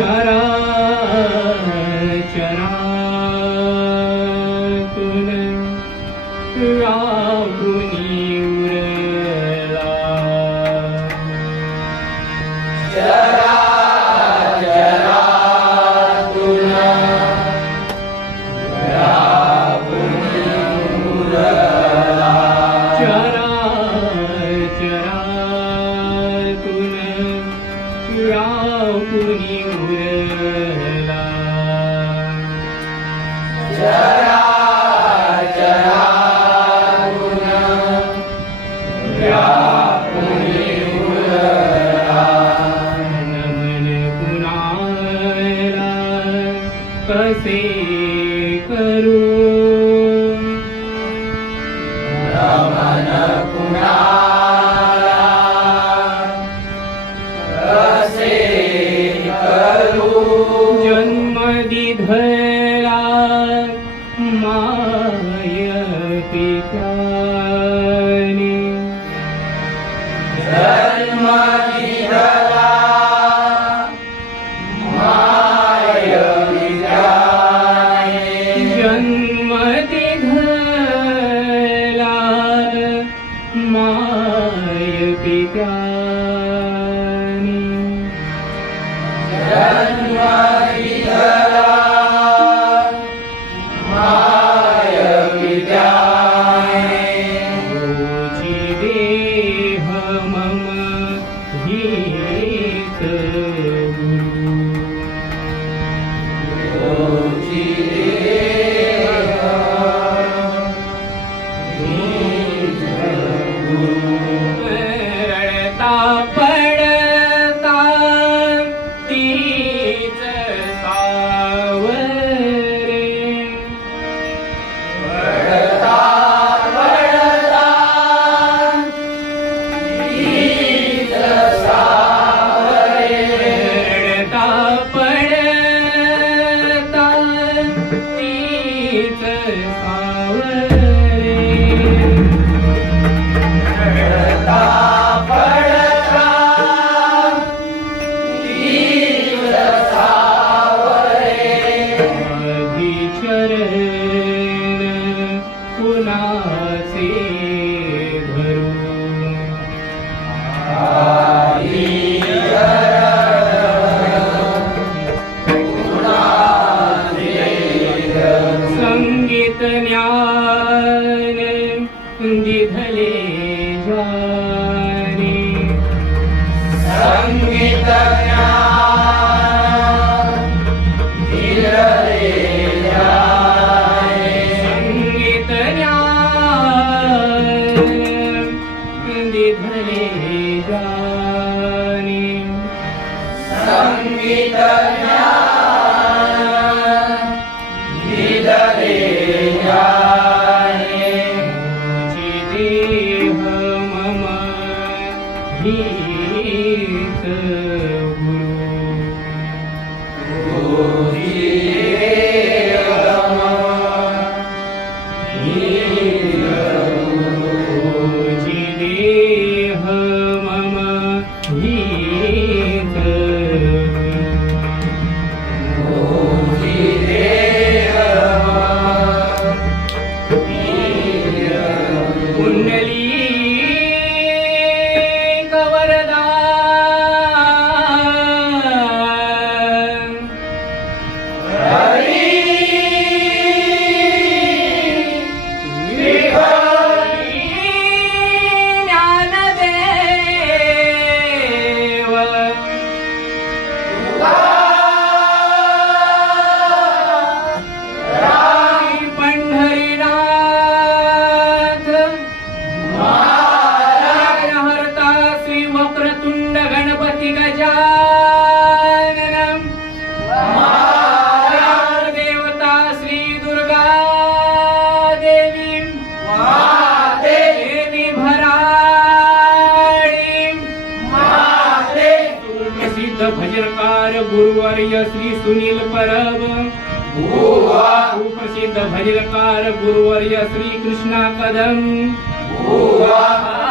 Ceará. हीत गुरु ओ भजनकार गुरुवर्य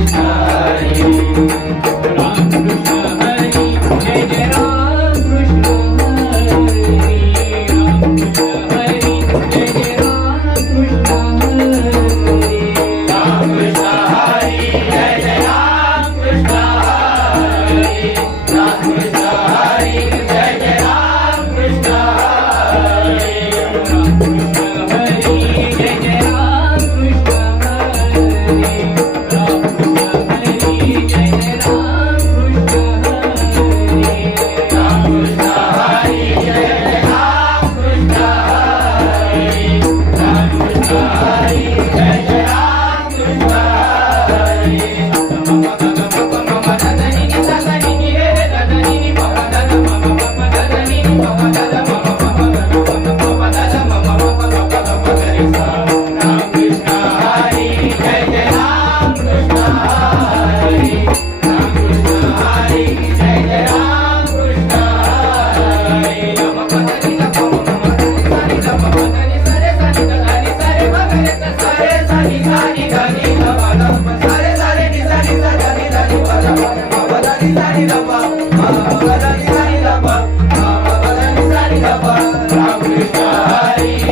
विचारी life. Hari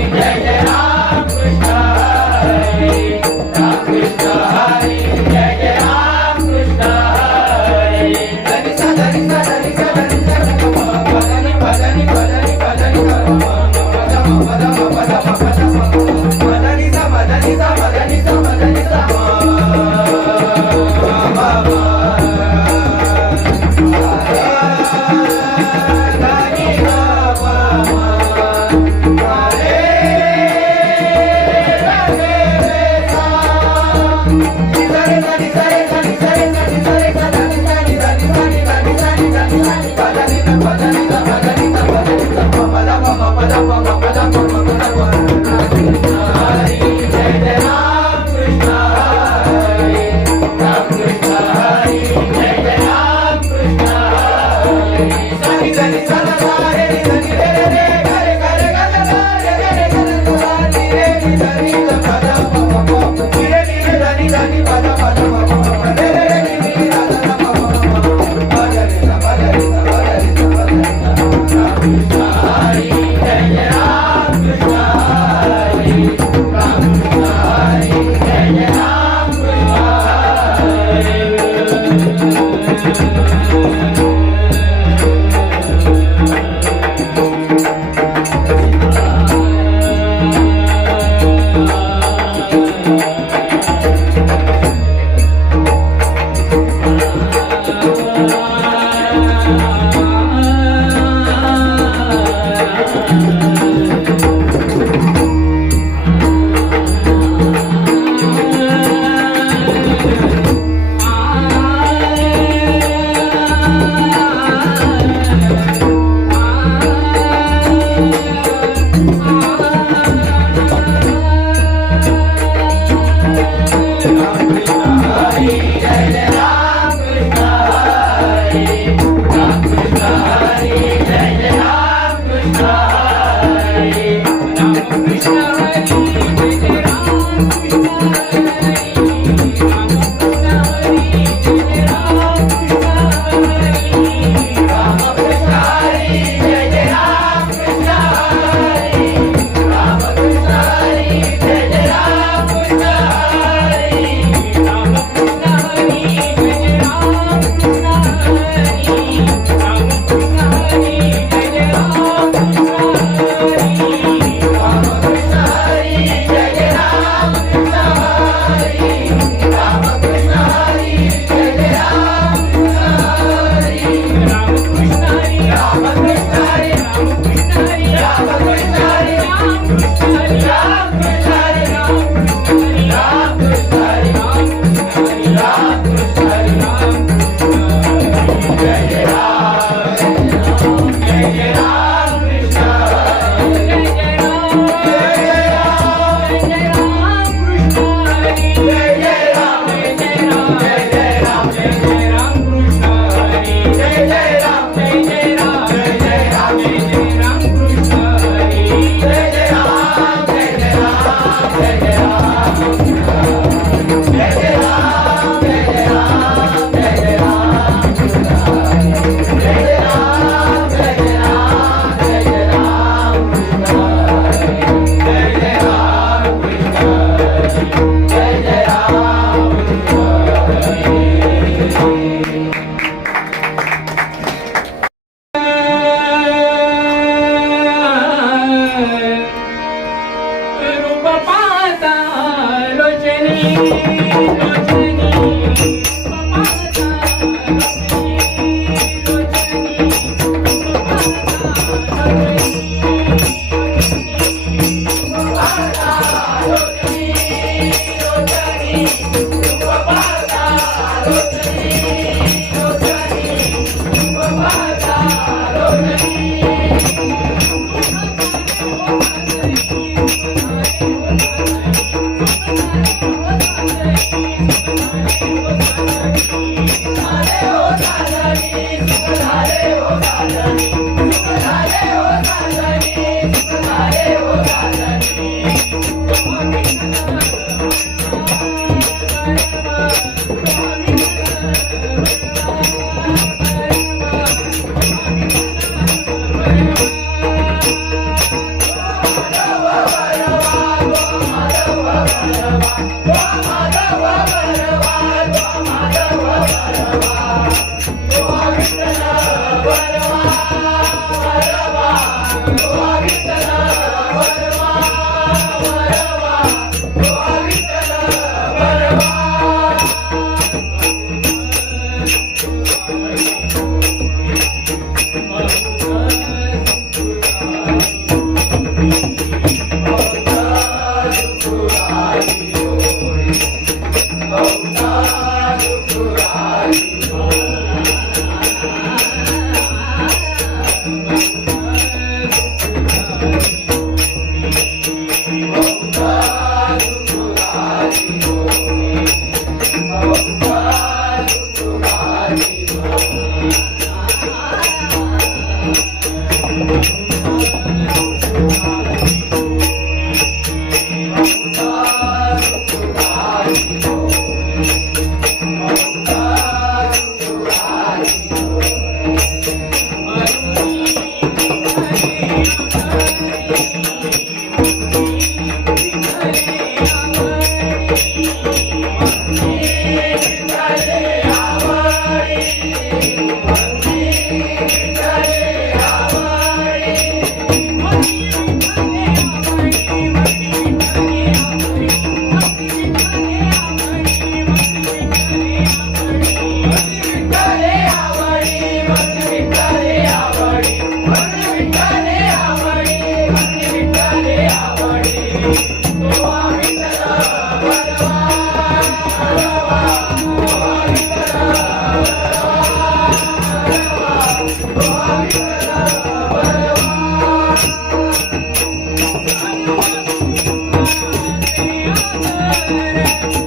Música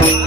Thank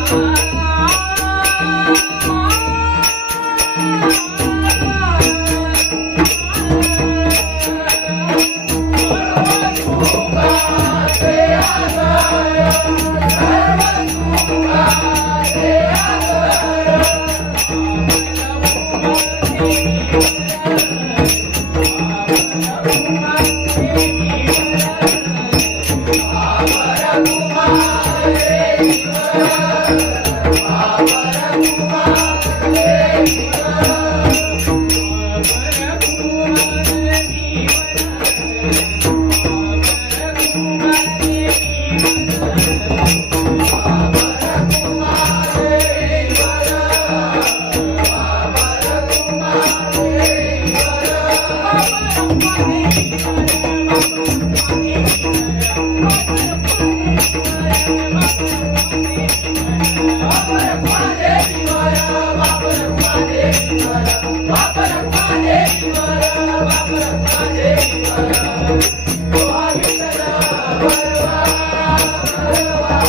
देवा देवा